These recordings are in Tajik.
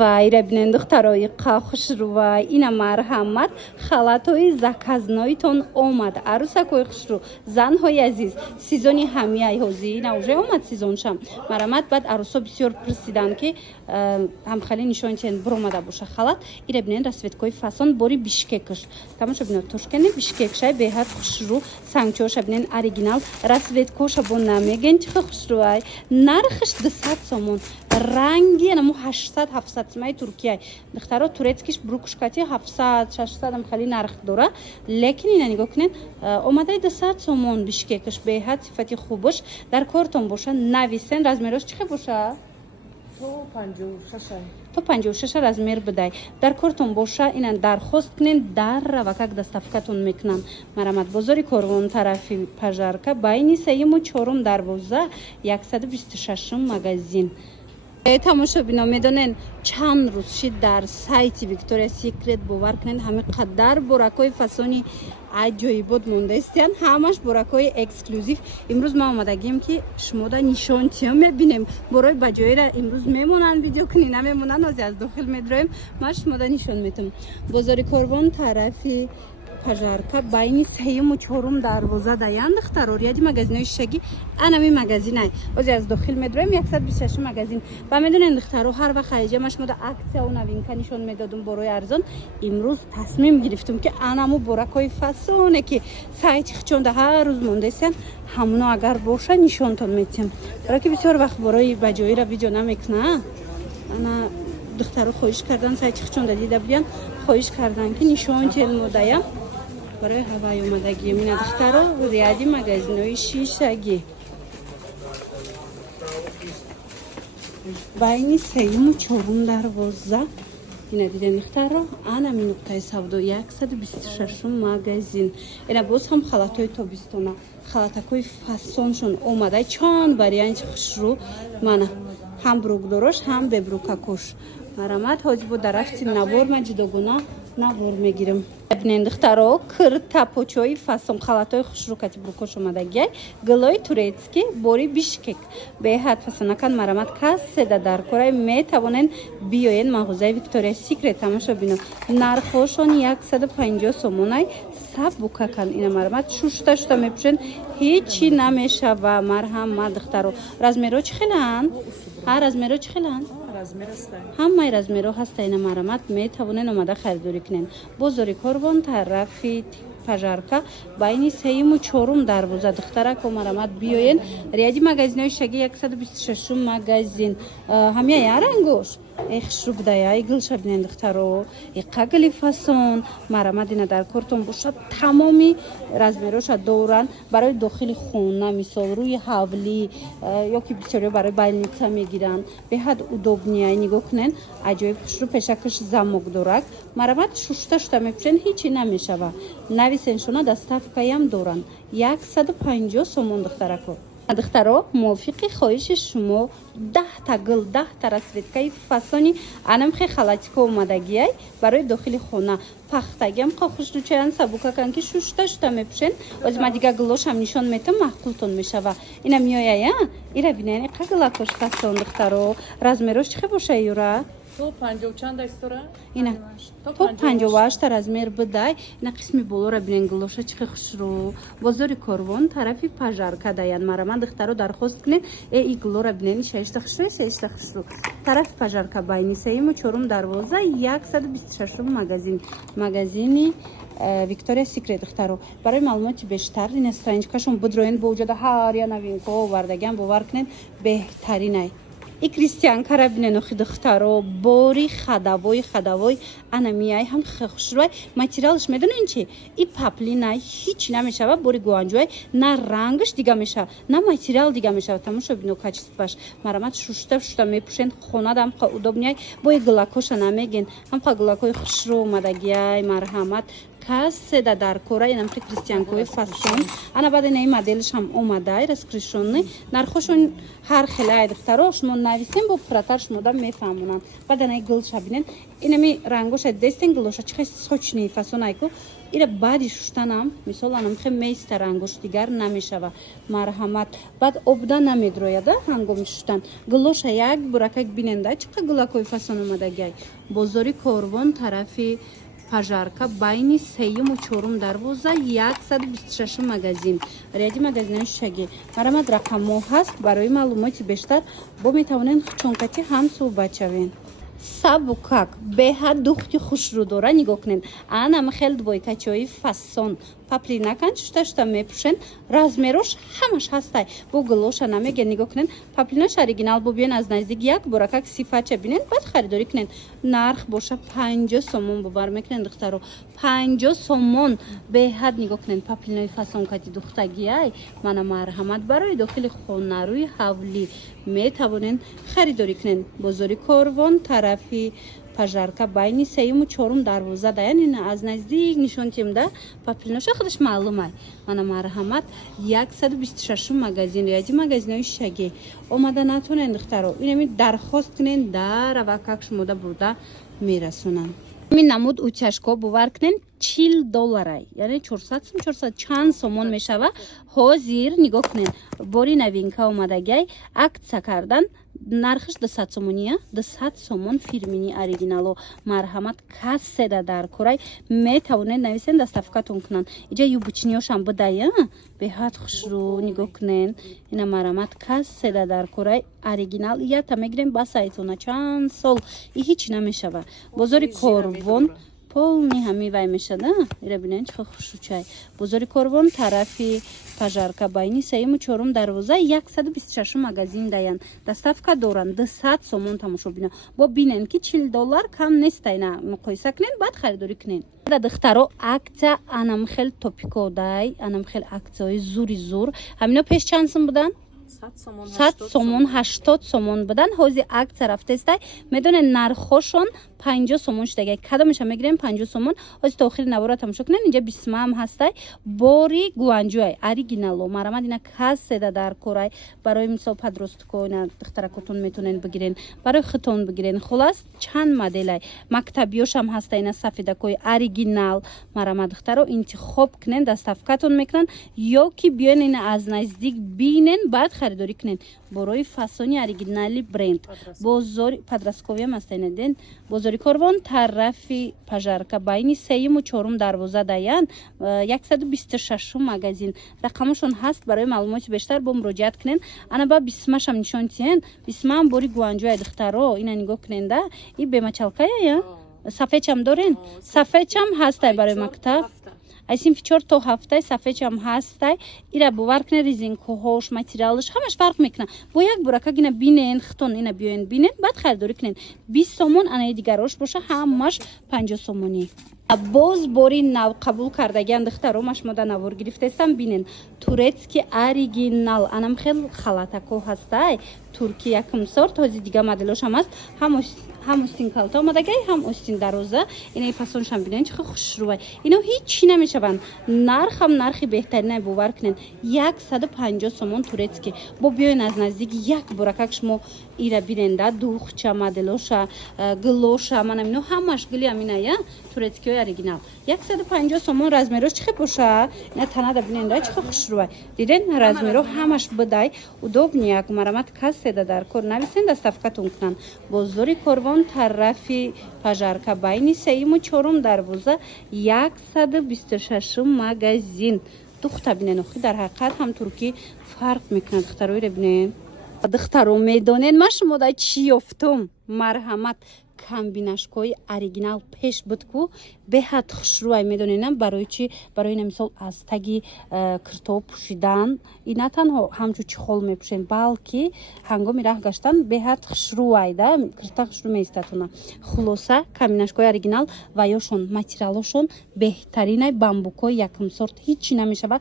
вай рабинен духтарои қахушрувай ина марҳамат халатои заказноитон омад арусакои хушру занҳои азиз сезони ҳамияи ҳозир на уже омад сезоншам марҳамат баъд арусо бисёр пурсидан ки ҳамхали нишончен буромада боша халат ира бинен расветкои фасон бори бишкекш тамоша бино тошкени бишкекшай беҳад хушру сангчоша бинен оригинал расветкоша бо намеген чиха хушрувай нархш 200 сомон ранги намо 800-700 сомаи туркияй духтаро турецкиш брукушкати 700-600 ҳамхали нарх дора лекин ина нигоҳ кунед омадаи 200 сомон бишкекш беҳад сифати хубаш дар кортон боша нависен размерош чихе боша то 56 размер бидай дар кортон боша ина дархост кунен даррава как доставкатон мекунам марҳамат бозори корвон тарафи пажарка байни 3-4 дарвоза 126 магазин тамошобино медонен чанд рӯз ши дар сайти Victoria's Secret бовар кунед ҳами қадар боракҳои фасони аҷоибот мондаистиян ҳамаш боракҳои эксклюзив имрӯз ма омадагим ки шумо да нишончиё мебинем борои баҷоира имрӯз мемонанд видео куни намемонанд ози аз дохил медроем ма шумо да нишон метавам бозори корвон тарафи пажарка байни 3-4 дарвоза даян духтаро рияди магазинои шишагӣ анами магазинай ози аз дохил медроем 126 магазин ва медонен духтаро ҳар вақт ҳаиҷама шумо да аксияу новинка нишон медодум борои арзон имрӯз тасмим гирифтум ки анаму боракҳои фасоне ки сайти хичонда ҳар рӯз мондаистиян ҳамуно агар боша нишонтон метиҳам баро ки бисёр вақт борои баҷоира видео намекунаа ана духтаро хоҳиш кардан сайти хичонда дида будиян хоҳиш кардан ки нишонтен модаям барои ҳавай омадагӣ мина духтаро ряди магазинои шишагӣ байни 3-4 дарвоза ина дидем духтаро анами нуқтаи савдо 126 магазин ина боз ҳам халатҳои тобистона халатакҳои фасоншон омадай чанд варианти хушрӯ мана ҳам брукдорош ҳам бебрукакош марҳамат ҳозир бо дарафти навор ма ҷудогона навор мегирем бинен духтаро кирта почои фасон халатои хушрукати брукош омадагиай гилои турецки бори бишкек беҳад фасонакан марҳамат касседа дар корай метавонен биёен мағозаи Victoria's Secret тамошо бино нархошон 150 сомонай сабукакан ина марҳамат шушта мепӯшен ҳечи намешава марҳамат духтаро размеро чӣ хеланд размеро чӣ хеланд ҳамаи размеро ҳаста ина марҳамат метавонен омада харидорӣ кунен бозори корвон тарафи пажарка байни 3-4 дарвоза духтарако марҳамат биёен рияди магазинои шагӣ 126 магазин ҳамияи арангош эхшруб даяй гилша бинен духтаро иқагли фасон марҳамат ина дар кортон бошад тамоми размероша доран барои дохили хона мисол рӯи ҳавлӣ ё ки бисёриё барои больница мегиранд беҳад удобнияй нигоҳ кунен аҷоиб хушрӯ пешакаш замок дорад марҳамат шушта мепӯшен ҳечи намешава нависеншона доставкаям доранд 150 сомон духтарако духтаро мувофиқи хоҳиши шумо 10 та гил 10 та расветкаи фасони анамхе халатико омадагиай барои дохили хона пахтагиам қохушручаян сабукакан ки шушта мепӯшен ози ма дига гилошам нишон метам маҳқултон мешава ина миёяя ира бинен иқа гилакош фасон духтаро размерош чихе боша юра то 50 чанда истора ина то 58 размер бидай ина қисми болора бинен гилоша чихе хушрӯ бозори корвон тарафи пажарка даян марҳамат духтаро дархост кунед и гилора бинен шешта хушрӯ тарафи пажарка байни 3-4 дарвоза 126 магазини Victoria's Secret духтаро барои маълумоти бештар ина страничкашон бидроен бо вуҷуда ҳар я новинка овардагиам бовар кунед беҳтаринай и кристианка ра бинен охи духтаро бори хадавой анамияй ҳам хушрӯай материалш медонен чи и паплинай ҳич намешава бори гуанҷӯай на рангш дига мешава на материал дига мешава тамошо бино качестваш марҳамат шушта мепӯшен хонада ҳамқа удобнияй бои гилакоша намеген ҳамқа гилакои хушрӯ омадагиай марҳамат касседа дар кора инам кристианкои фасон ана баъд ин моделш ҳам омадай раскришонни нархошон ҳар хелай духтаро шумо нависен бо пуратар шумо да мефаҳмонанд баъд ана гулша бинен инами рангоша дестен гулоша чихе сочни фасон айку ира баъди шуштанам мисол анам хе мейста рангош дигар намешава марҳамат баъд обда намедрояда ҳангоми шуштан гулоша як буракак биненда чихе гулакои фасон омадагай бозори корвон тарафи пажарка байни сеюму чорум дарвоза 126 магазин ряди магазинаи шаги марҳамат рақамҳо ҳаст барои маълумоти бештар бо метавонен чонкати ҳам суҳбат шавен сабукак беҳад духти хушрӯ дора нигоҳ кунед анам хел двойкачои фасон паплинакан шута мепӯшен размерош ҳамаш ҳастай бо гулоша намега нигоҳ кунед паплинаш оригинал бо биён аз наздик як буракак сифача бинен баъд харидорӣ кунед нарх боша 50 сомон бовар мекунед духтаро 50 сомон беҳад нигоҳ кунед паплинои фасонкати духтагиай мана марҳамат барои дохили хонаруи ҳавлӣ метавонен харидорӣ кунед бозори корвон тарафи пажарка байни сеюму чорум дарвоза даян ин аз наздик нишон тимда паплиноша худаш маълумай мана марҳамат 126 магазин рияди магазинои шаги омада натонен духтаро инами дархост кунен дарава как шумода бурда мерасонанд ин намуд утяшко бовар кунен $40 яъне 400 сом 400 чанд сомон мешава ҳозир нигоҳ кунен бори новинка омадагай акция кардан нархиш 200 сомония 200 сомон фирмини оригинало марҳамат касседа дар корай метавонед нависен доставкатон кунанд иҷа юбучниёшам бидая беҳад хушрӯ нигоҳ кунен ина марҳамат касседа дар корай оригинал ята мегирем ба сайтона чанд сол и ҳеч намешава бозори корвон полни ҳами вай мешада ира бинен чихо хушучай бозори корвон тарафи пажарка байни сеюму чорум дарвоза 126 магазин даян доставка доранд 200 сомон тамошо бина бо бинен ки $40 кам нестайна муқоиса кунен баъд харидорӣ кунен духтаро акция анам хел топикодай анам хел акцияҳои зури зур ҳамино пеш чанд сум будан 100 сомон 80 сомон будан ҳозир акция рафтестай медонед нархошон 50 сомон шудагай кадомеша мегирем 50 сомон ҳозир то охири навора тамошо кунед инҷа бисмаам ҳастай бори гуанҷуай оригинало марҳамат ина касседа дар корай барои мисол подростко ина духтаракотон метонен бигирен барои хитон бигирен хулас чанд моделай мактабиёшам ҳастай ина сафедакои оригинал марҳамат духтаро интихоб кунен доставкатон мекунанд ё ки биёен ина аз наздик бинен баъд харидорӣ кунен борои фасони оригинали бренд бозори подростковиам ҳастай наден бозори корвон тарафи пажарка байни сеюму чорум дарвоза даян 126 магазин рақамошон ҳаст барои маълумоти бештар бо муроҷиат кунен ана ба бисмашам нишон тиен бисмаам бори гуанҷуай духтаро ина нигоҳ куненда и бемачалкая сафедчам дорен сафедчам ҳастай барои мактаб айсинфи 4 то 7 сафедчам ҳастай ира бовар кунен резинкоҳош материалш ҳамаш фарқ мекунад бо як буракак ина бинен хитон ина биёен бинен баъд харидорӣ кунен 20 сомон анаи дигарош боша ҳамаш 50 сомонӣ боз бори нав қабул кардагиан духтаро машмода навор гирифтестам бинен турецки оригинал анам хел халатако ҳастай турки якум сорт ҳозир дига моделошам аст ҳам остин калта омадагай ҳам остин дароза инаи фасоншам бинен чихо хушрӯвай ино ҳеҷчи намешаванд нархам нархи беҳтаринай бовар кунен 150 сомон турецки бо биёен аз наздик як буракак шумо ира биненда духча моделоша гилоша манам ино ҳамаш гилиам иная турецкиҳои оригинал 150 сомон размерош чихе боша ина танада биненда чихо хушрӯвай диден размеро ҳамаш бидай удобнияк марҳамат касседа дар кор нависен доставкатон кунанд бозори корвон тарафи пажарка байни сеюму чорум дарвоза 126 магазин духта бинен охи дар ҳақиқат ҳам туркӣ фарқ мекунад духтароира бинен духтаро медонед ман шумода чӣ ёфтум марҳамат камбинашкои оригинал пеш буд ку беҳад хушрӯай медоненам барои чӣ барои ина мисол аз таги киртоб пӯшидан и на танҳо ҳамчун чихол мепӯшен балки ҳангоми раҳ гаштан беҳад хушрӯай да кирта хушрӯ меистатона хулоса камбинашкои оригинал ва ёшон материалошон беҳтаринай бамбукои якум сорт ҳеҷчи намешава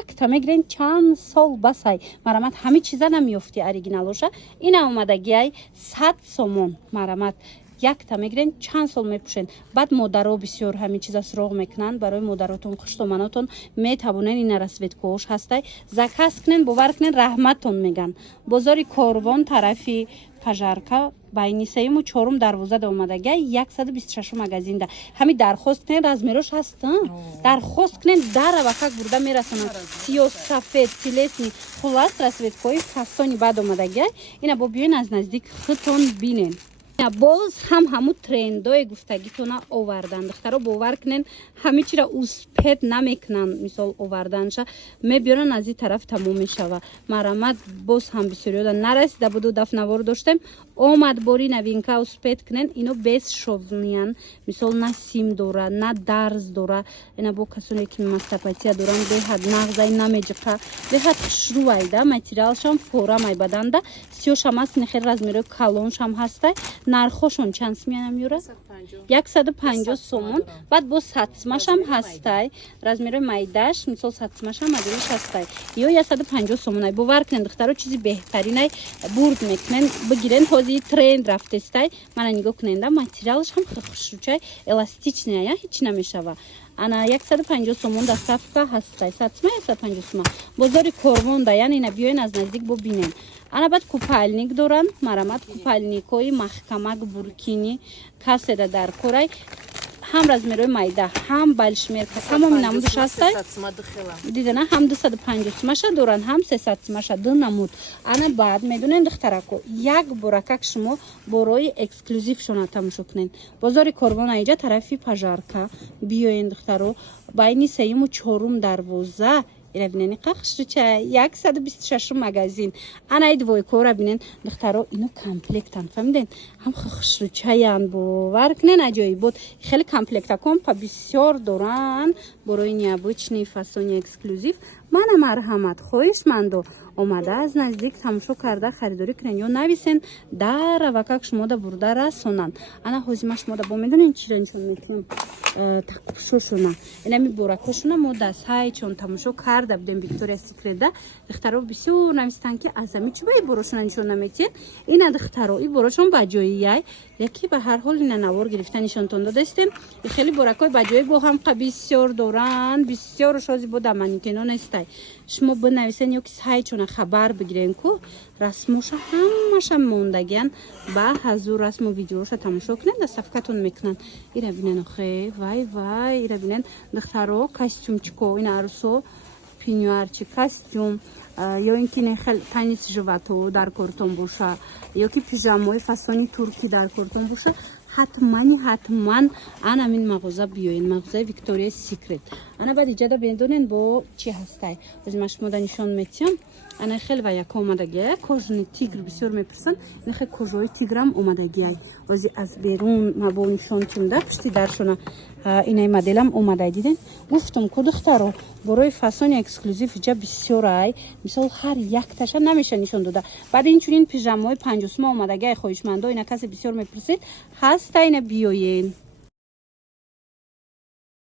якта мегирен чанд сол басай марҳамат ҳами чиза намеёфти оригиналоша ина омадагиай 100 сомон марҳамат якта мегирен чанд сол мепӯшен. Баъд модаро бисёр ҳамин чиза суроғ мекунанд. Барои модаротон хуштоманотон метавонен ина расветкош ҳастай заказ кунен бовар кунен раҳматон меган. Бозори Корвон тарафи Пажарка байни 3-ум 4-ум дарвозада омадага 126 магазинда ҳами дархост кунен размерош ҳаст дархост кунен дарава как бурда мерасонанд сиёҳ сафед тилесни хулас расветкои фасони баъд омадага ина бо биёин аз наздик худтон бинен. Боз ҳаму трендои гуфтагитона овардан духтаро бовар кунен ҳами чира успед намекунанд мисол оварданша мебиёран аз ин тараф тамом мешава марамат боз ҳам бисёриёда нарасида буду дафнавору доштем омад бори навинка успед кунен ино без шовниян мисол на сим дора на дарз дора ина бо касоне ки мастапатия доран беҳад нағзай намеҷиқа беҳад хушрӯайда материалшам фора майбаданда сиёшам аст нехел размерои калоншам ҳастай нархошон чанд сумянам юра 150 сомон баъд бо сатсмашам ҳастай размерои майдаш мисол сатсмашам мадориш ҳастай ё 150 сомонай бовар кунен духтаро чизи беҳтаринай бурд мекунен бигирен ҳозир тренд рафтестай мана нигоҳ куненда материалшам хушрӯчай эластичная ҳеч намешава ана 150 сомон доставка ҳастай сатсма 150 сомон бозори Корвон даян ина биёин аз наздик бо бинен ана баъд купальник доранд марамат купальникои маҳкамак буркини каседа дар корай ҳам размерои майда ҳам балшмерка тамоми намудаш ҳастай дидана ҳам 250 сумаша доранд ҳам 300 сумаша ду намуд ана баъд медонен духтарако як бора как шумо борои эксклюзившона тамошо кунен бозори Корвон аиҷа тарафи Пажарка биёен духтаро байни 3-ум 4-ум дарвоза ира бинени қахшруча 126 магазин ана ид войкора бинен духтаро ино комплектан фаҳмиден ҳам хушручаян бовар кунен аҷоибот хеле комплектакон па бисёр доран борои необычни фасони эксклюзив мана марҳамат хоҳишмандо омада аз наздик тамошо карда харидорӣ кунен ё нависен дарава как шумода бурда расонанд ана ҳозима шумода бо медонен чира нишон мекунам такушошуна инами боракошуна мо да сайчон тамошо карда будем Виктория Секретда духтаро бисёр навистанд ки азами чиба и борошуна нишон наметиен ина духтаро и борошон ба ҷои яй яки ба ҳар ҳол ина навор гирифта нишонтон додастем и хеле боракои ба ҷои бо ҳам бисёр доранд бисёр шози бо да манекено нестай шумо бинависен ё ки сайчона хабар бигирен ку расмоша ҳамаша мондагиян ба ҳазур расму видеоша тамошо кунен доставкатон мекунанд ира бинен охе вай ира бинен духтаро костюмчико ина арусо пинюарчи костюм ё ин ки нехел танис живато дар кортон боша ё ки пижамои фасони турки дар кортон боша ҳатман ана мин мағоза биёен мағозаи Виктория Секрет ана баъд иҷада бедонен бо чи ҳастай озима шумода нишон метиҳам ана хел ва яка омадагия кожаи тигр бисёр мепурсанд нехел кожаҳои тиграм омадагияй ози аз берун мабо нишон тунда пушти даршона инаи моделам омадай диден гуфтум ку духтаро борои фасони эксклюзив иҷа бисёрай мисол ҳар якташа намеша нишон дода баъд инчунин пижамаҳои 50 сума омадагияй хоҳишмандо ина касе бисёр мепурсед ҳаста ина биёен